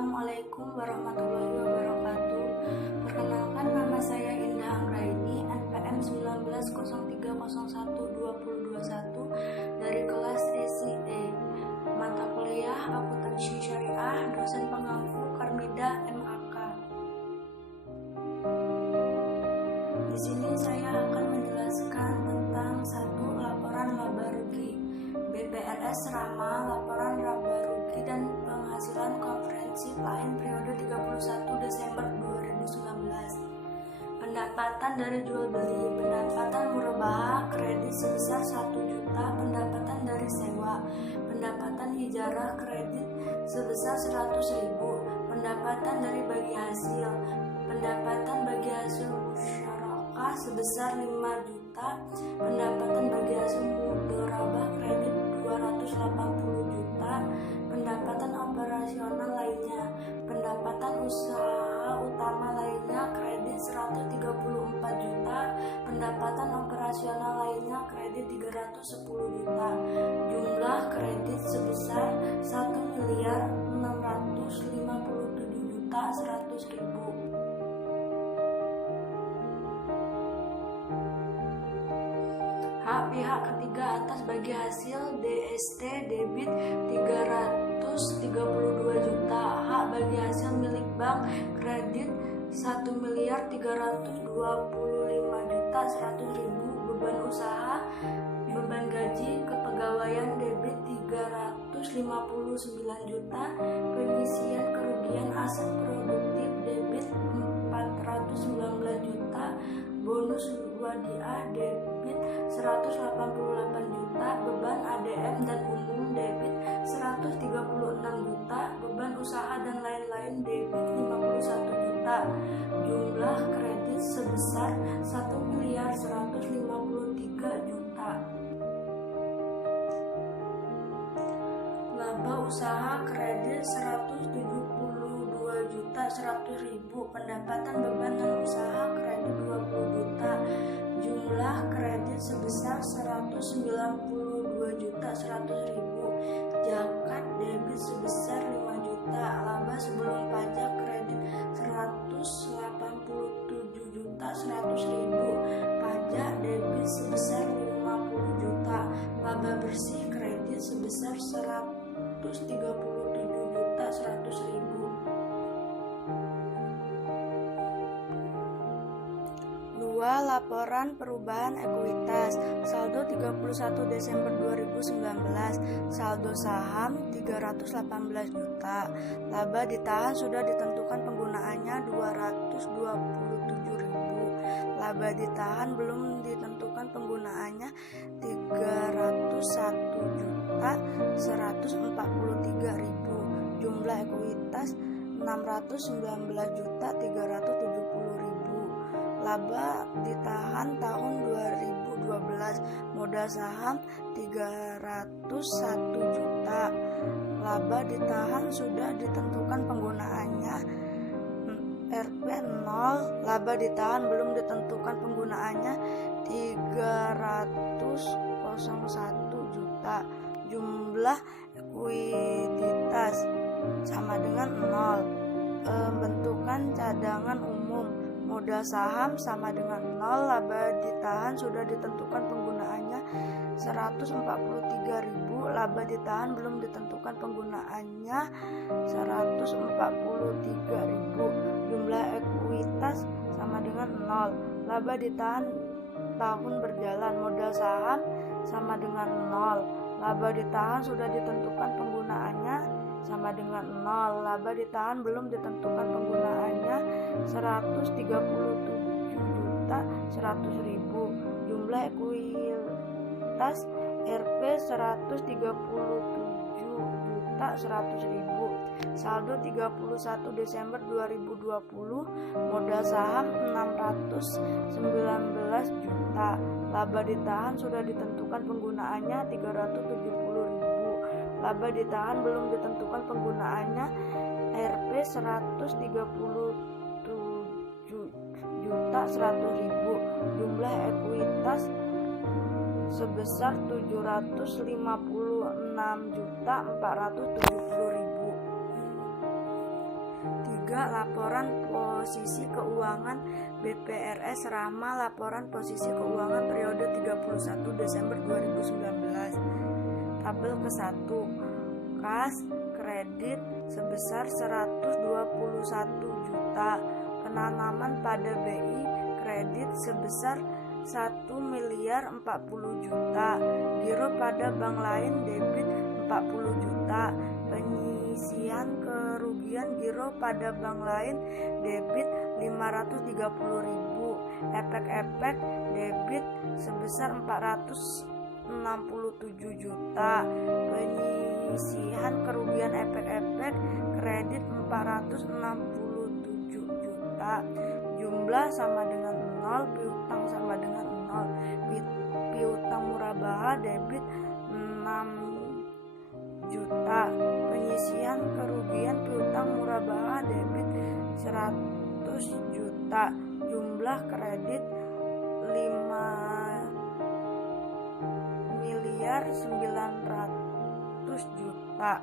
Assalamualaikum warahmatullahi wabarakatuh. Perkenalkan, nama saya Indah Anggraini, NPM 1903012021 dari kelas SIE, mata kuliah Akuntansi Syariah, dosen pengampu Karmida MAK. Di sini saya akan menjelaskan tentang satu laporan laba rugi BPRS Rama, laporan laba rugi dan penghasilan komprehensif lain periode 31 Desember 2019. Pendapatan dari jual beli, pendapatan murabahah kredit sebesar 1 juta, pendapatan dari sewa, pendapatan hijarah kredit sebesar 100.000, pendapatan dari bagi hasil, pendapatan bagi hasil musyarakah sebesar 5 juta, pendapatan bagi hasil mudharabah kredit 280 juta, pendapatan operasional lainnya, pendapatan usaha utama lainnya kredit 134 juta, pendapatan operasional lainnya kredit 310 juta, jumlah kredit sebesar 1.657.100.000. Pihak ketiga atas bagi hasil DST debit 332 juta, hak bagi hasil milik bank kredit 1.325.100.000, beban usaha, beban gaji kepegawaian debit 359 juta, pengisian kerugian aset produktif debit 419 juta, bonus wadiah debit 188 juta, beban ADM dan umum debit 136 juta, beban usaha dan lain-lain debit 51 juta, jumlah kredit sebesar 1.153 juta. Laba usaha kredit 172.100.000, pendapatan beban non usaha kredit 20 juta, jumlah kredit sebesar 192.100.000, zakat debit sebesar 5 juta, laba sebelum pajak kredit 187.100.000, pajak debit sebesar 50 juta, laba bersih kredit sebesar 137.100.000. Laporan perubahan ekuitas, saldo 31 Desember 2019, saldo saham 318 juta, laba ditahan sudah ditentukan penggunaannya 227.000, laba ditahan belum ditentukan penggunaannya 301.143.000, jumlah ekuitas 619.370.000. Laba ditahan tahun 2012, modal saham 301 juta, laba ditahan sudah ditentukan penggunaannya Rp 0, laba ditahan belum ditentukan penggunaannya 301 juta, jumlah ekuitas sama dengan 0, bentukan cadangan umum, modal saham sama dengan 0, laba ditahan sudah ditentukan penggunaannya 143.000, laba ditahan belum ditentukan penggunaannya 143.000, jumlah ekuitas sama dengan 0, laba ditahan tahun berjalan, modal saham sama dengan 0, laba ditahan sudah ditentukan penggunaannya sama dengan 0, laba ditahan belum ditentukan penggunaannya 137.100.000, jumlah ekuitas Rp 137.100.000, saldo 31 Desember 2020, modal saham 619 juta, laba ditahan sudah ditentukan penggunaannya 370.000, laba ditahan belum ditentukan penggunaannya Rp 137.100.000, jumlah ekuitas sebesar 756.470.000. 3. Laporan posisi keuangan BPRS Rahma, laporan posisi keuangan periode 31 Desember 2019. Tabel ke-1. Kas kredit sebesar 121 juta. Penanaman pada BI kredit sebesar 1.040 juta. Giro pada bank lain debit 40 juta. Penyisian kerugian giro pada bank lain debit 530.000. Efek-efek debit sebesar 467 juta. Penyisihan kerugian efek-efek kredit 467 juta. Jumlah sama dengan 0, piutang sama dengan 0. Piutang murabah debit 6 juta. Penyisian kerugian piutang murabah debit 100 juta. Jumlah kredit 5.900 juta.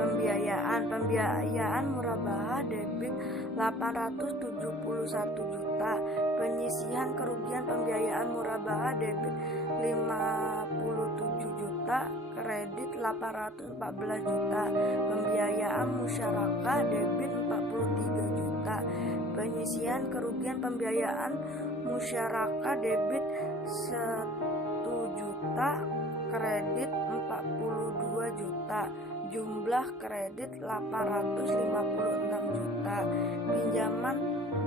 Pembiayaan murabah debit 871 juta. Penyisihan kerugian pembiayaan murabah debit 57 juta. Kredit 814 juta. Pembiayaan musyarakah debit 43 juta. Penyisihan kerugian pembiayaan musyarakah debit 1 juta. Kredit 42 juta. Jumlah kredit 856 juta. Pinjaman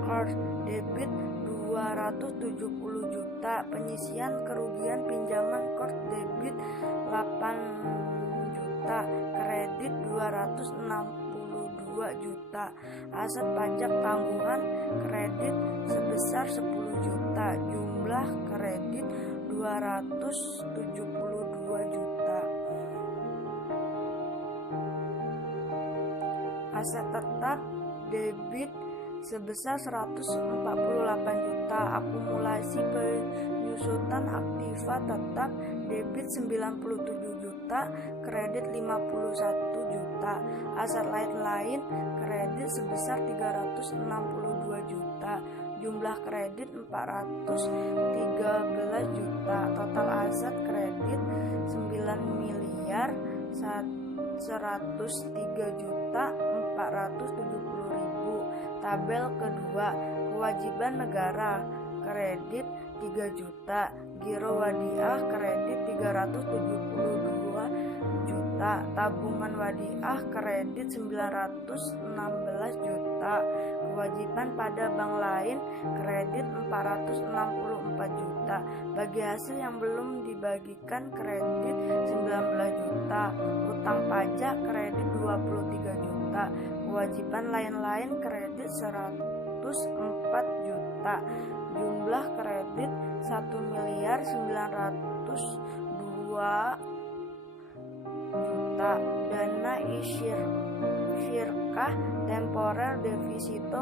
card debit 270 juta. Penyisian kerugian pinjaman card debit 8 juta. Kredit 262 juta. Aset pajak tanggungan kredit sebesar 10 juta. Jumlah kredit 272 juta. Aset tetap debit sebesar 148 juta. Akumulasi penyusutan aktiva tetap debit 97 juta. Kredit 51 juta. Aset lain-lain kredit sebesar 362 juta. Jumlah kredit 413 juta. Total aset kredit 9.103.470.000. Tabel kedua. Kewajiban negara kredit 3 juta. Giro wadiah kredit 372 juta. Tabungan wadiah kredit 916 juta. Kewajiban pada bank lain kredit 464 juta. Bagi hasil yang belum dibagikan kredit 19 juta. Utang pajak kredit 23 juta. Kewajiban lain-lain kredit 104 juta. Jumlah kredit 1.902 juta. Dana isyirkah temporer defisito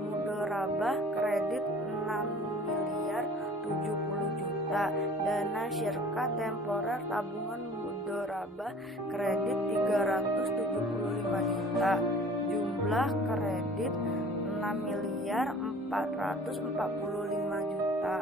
mudorabah kredit 6.070 juta. Dana syirkah temporer tabungan mudorabah kredit 375 juta. Jumlah kredit 6.445 juta.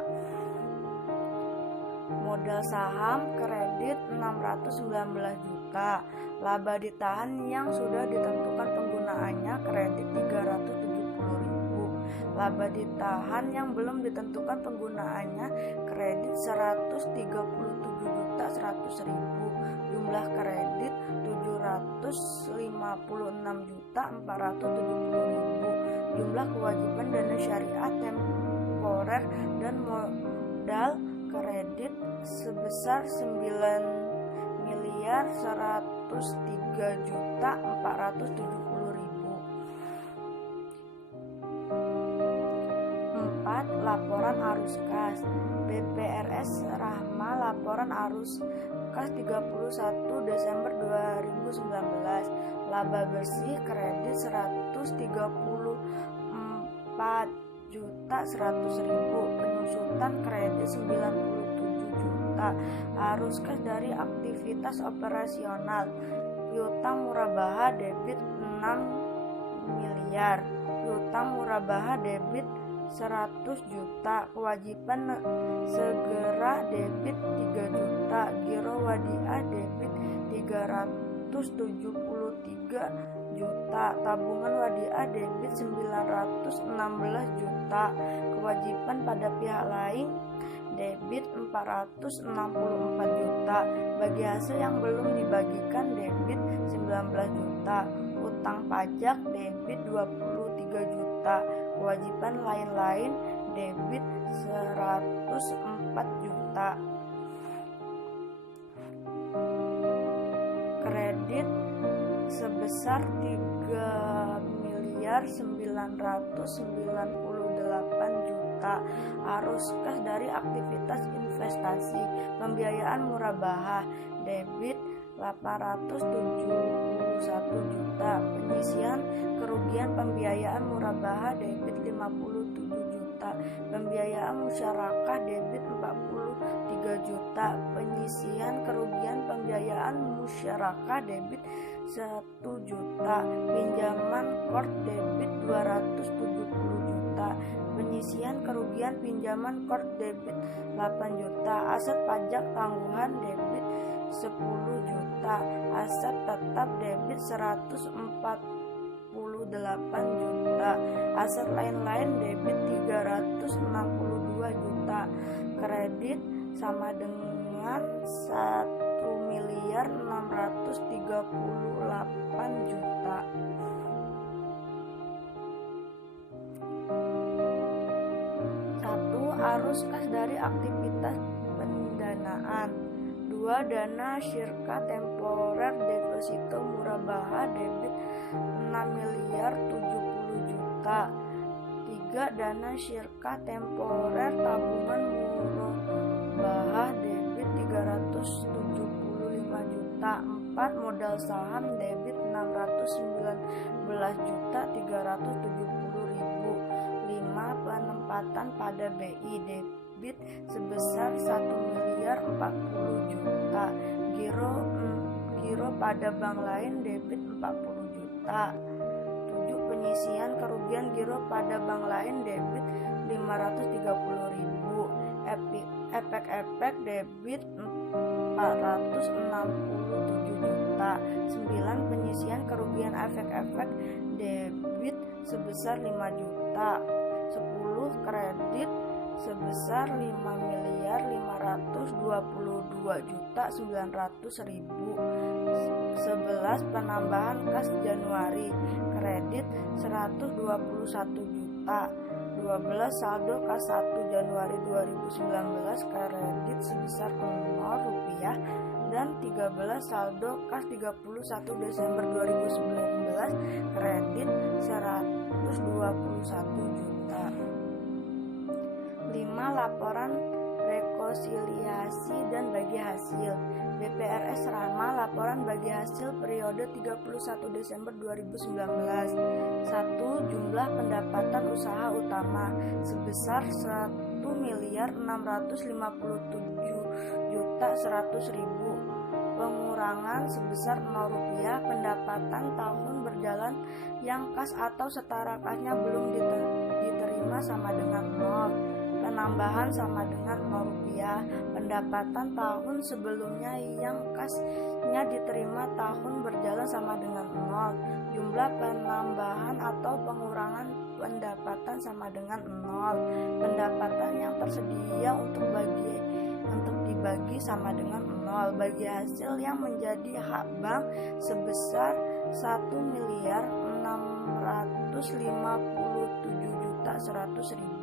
Modal saham kredit 619 juta. Laba ditahan yang sudah ditentukan penggunaannya kredit 370.000. Laba ditahan yang belum ditentukan penggunaannya kredit 137.100.000. Jumlah kredit 756.470.000. Jumlah kewajiban dana syariah temporer dan modal kredit sebesar 9.103.470.000. 4. Laporan arus kas. BPRS Rahma, laporan arus kas 31 Desember 2019. Laba bersih kredit 134.100.000. Penyusutan kredit 97 juta. juta. Arus kas dari aktivitas operasional. Piutang murabaha debit 6 miliar. Piutang murabaha debit 100 juta. Kewajiban segera debit 3 juta. Giro wadiah debit 373 juta. Tabungan wadiah debit 916 juta. Kewajiban pada pihak lain debit 464 juta. Bagi hasil yang belum dibagikan debit 19 juta. Utang pajak debit 23 juta. Kewajiban lain-lain debit 104 juta. Kredit sebesar 3.998 juta. Arus kas dari aktivitas investasi. Pembiayaan murabaha debit 871 juta. Penyisian kerugian pembiayaan murabaha debit 57 juta. Pembiayaan musyarakah debit 43 juta. Penyisian kerugian pembiayaan musyarakah debit 1 juta. Pinjaman kort debit 270 juta. Penyisian kerugian pinjaman kort debit 8 juta. Aset pajak tanggungan debit 10 juta. Aset tetap debit 148 juta. Aset lain-lain debit 362 juta. Kredit sama dengan 1.638 juta. 1. Arus kas dari aktivitas pendanaan. 2. Dana syirka temporer deposito murabaha debit 6.070 juta. 3. Dana syirka temporer tabungan murabaha debit 375 juta. 4. Modal saham debit 619 juta 370 ribu. 5. Penempatan pada BI debit sebesar 1.040 juta. Giro pada bank lain debit 40 juta. 7. Penyisian kerugian giro pada bank lain debit 530 ribu. Efek-efek debit 467 juta. 9. Penyisian kerugian efek-efek debit sebesar 5 juta. 10. Kredit sebesar 5.522.900.000. 11. Penambahan kas Januari. Kredit 121 juta. 12. Saldo kas 1 Januari 2019 kredit sebesar 0 rupiah. Dan 13. Saldo kas 31 Desember 2019 kredit 121 juta. 5. Laporan rekonsiliasi dan bagi hasil. BPRS Rama laporan bagi hasil periode 31 Desember 2019. 1. Jumlah pendapatan usaha utama sebesar 1.657.100.000. Pengurangan sebesar 0 rupiah. Pendapatan tahun berjalan yang kas atau setara kasnya belum diterima sama dengan 0. Penambahan sama dengan 0 rupiah. Pendapatan tahun sebelumnya yang kasnya diterima tahun berjalan sama dengan 0. Jumlah penambahan atau pengurangan pendapatan sama dengan 0. Pendapatan yang tersedia untuk dibagi sama dengan 0. Bagi hasil yang menjadi hak bank sebesar 1.657.100.000.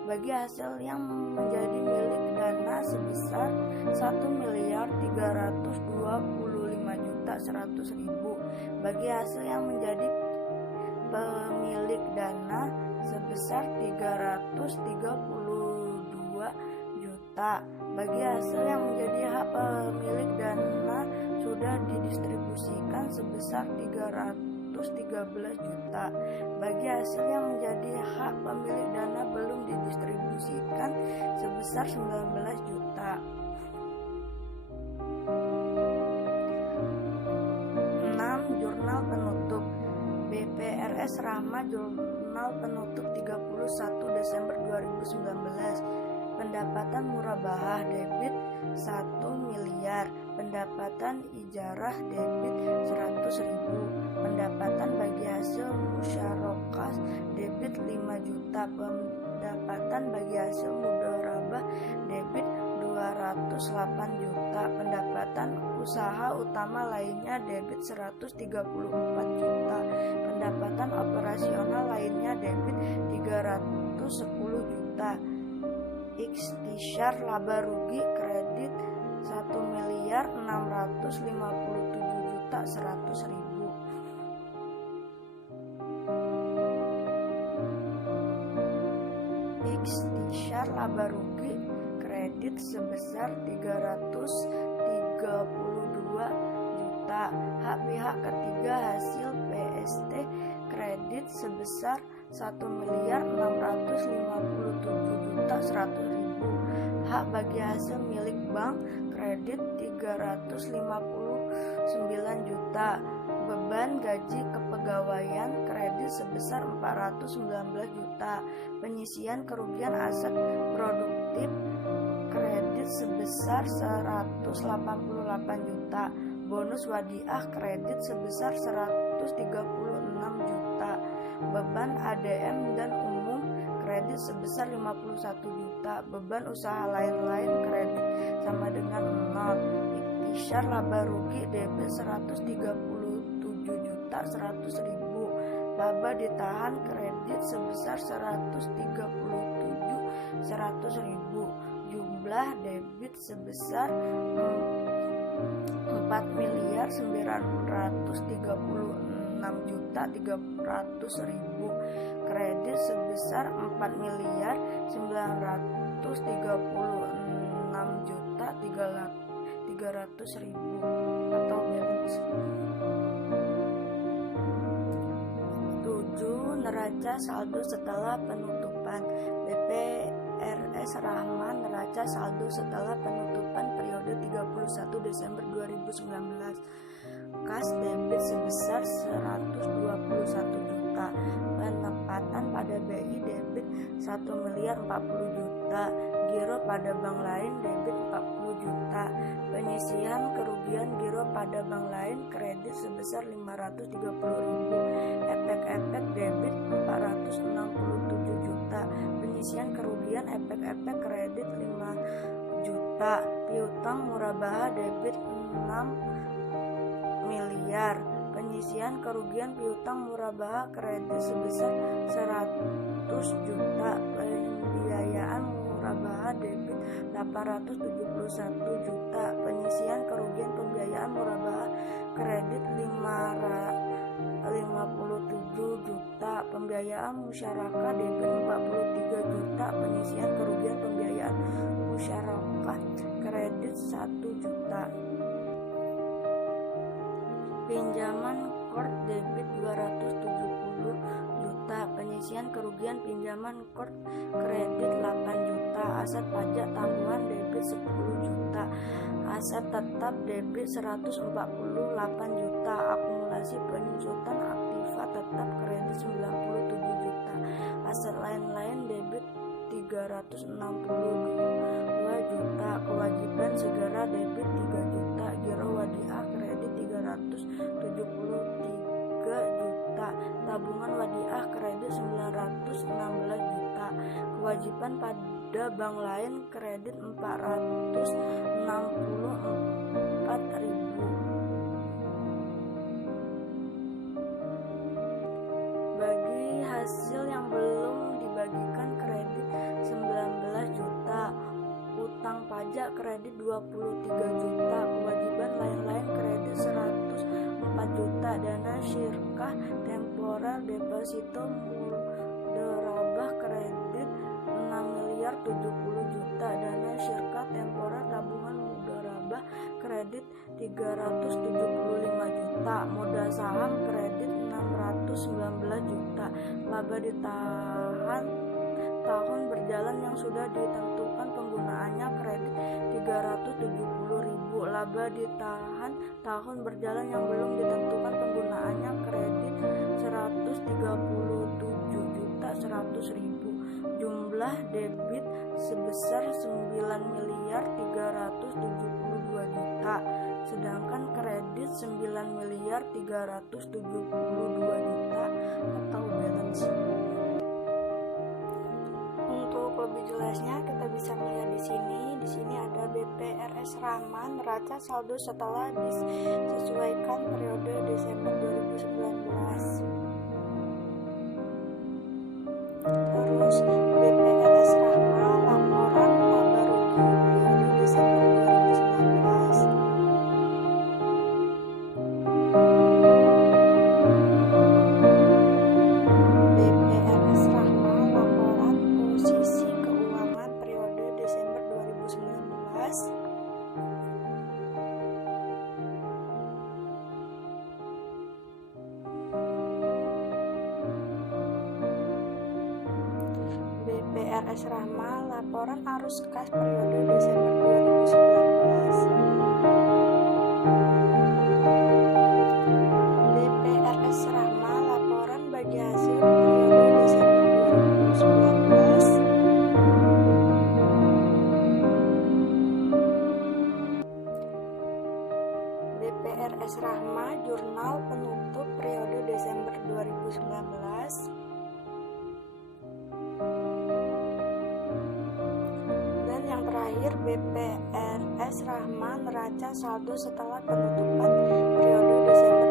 Bagi hasil yang menjadi milik dana sebesar 1.325.100.000. Bagi hasil yang menjadi pemilik dana sebesar 332 juta. Bagi hasil yang menjadi hak pemilik dana sudah didistribusikan sebesar 313 juta. Bagi hasil yang menjadi hak pemilik dana belum didistribusikan sebesar 19 juta. S. Rahma, Jurnal Penutup 31 Desember 2019. Pendapatan murabahah debit 1 miliar. Pendapatan ijarah debit 100.000. Pendapatan bagi hasil musyarakah debit 5 juta. Pendapatan bagi hasil mudharabah debit 208 juta. Pendapatan usaha utama lainnya debit 134 juta. Pendapatan operasional lainnya debit 310 juta. Ikhtisyar laba rugi kredit 1.657.100.000. Ikhtisyar laba rugi kredit sebesar 332 juta. Hak pihak ketiga hasil PST kredit sebesar 1.657.100.000. Hak bagi hasil milik bank kredit 359 juta. Beban gaji kepegawaian kredit sebesar 419 juta. Penyisian kerugian aset produktif kredit sebesar 188 juta. Bonus wadiah kredit sebesar 136 juta. Beban ADM dan umum kredit sebesar 51 juta. Beban usaha lain-lain kredit sama dengan 0. Ikhtisyar laba rugi debit 137.100.000. Laba ditahan kredit sebesar 137.100.000. Jumlah debit sebesar 4.936.300.000. Kredit sebesar 4.936.300.000 atau balance. 7. Neraca saldo setelah penutupan. BPRS Rahma, neraca saldo setelah penutupan periode 31 Desember 2019. Kas debit sebesar 121 juta. Penempatan pada BI debit 1.040 juta. Giro pada bank lain debit 40 juta. Penyisihan kerugian giro pada bank lain kredit sebesar 530.000. Efek-efek debit 467 juta. Penyisihan kerugian efek-efek kredit 5 juta. Piutang murabahah debit 6 miliar. Penyisihan kerugian piutang murabahah kredit sebesar 100 juta. Pembiayaan murabahah debit 871 juta. Penyisihan kerugian pembiayaan murabahah kredit 57 juta. Pembiayaan musyarakah debit 43 juta. Penyisihan kerugian pembiayaan musyarakah kredit 1 juta. Pinjaman kort debit 270 juta. Penyisihan kerugian pinjaman kort kredit 8 juta. Aset pajak tanggungan debit 10 juta. Aset tetap debit 148 juta. Akumulasi penyusutan aktiva tetap kredit 97 juta. Aset lain-lain debit 362 juta. Kewajiban segera debit 3 juta. Giro wadiah kredit 373 juta. Tabungan wadiah kredit 916 juta. Kewajiban pada bank lain kredit 464.000. Bagi hasil yang belum dibagikan kredit 19 juta. Utang pajak kredit 23 juta. Kewajiban lain-lain kredit 104 juta. Dana syirkah temporer deposito mudharabah kredit 6.070 juta. Dana syirkah temporer tabungan mudharabah kredit 375 juta. Modal saham kredit 619 juta. Laba ditahan tahun berjalan yang sudah ditentukan penggunaannya kredit 370.000. Laba ditahan tahun berjalan yang belum ditentukan penggunaannya kredit 337.100.000. Jumlah debit sebesar 9.372.000.000, sedangkan kredit 9.372.000.000 atau balance. Untuk lebih jelasnya kita bisa melihat di sini. Di sini ada BPRS Rahma neraca saldo setelah disesuaikan periode Desember 2019. Terus BPRS Rahma laporan laba rugi periode Desember 2019. BPRS Rahma laporan posisi keuangan periode Desember 2019. BPRS Rahma laporan arus kas periode Desember 2019. BPRS Rahma laporan bagi hasil periode Desember 2019. BPRS Rahma jurnal penutup periode Desember 2019. Yang terakhir BPRS Rahma neraca saldo setelah penutupan periode Desember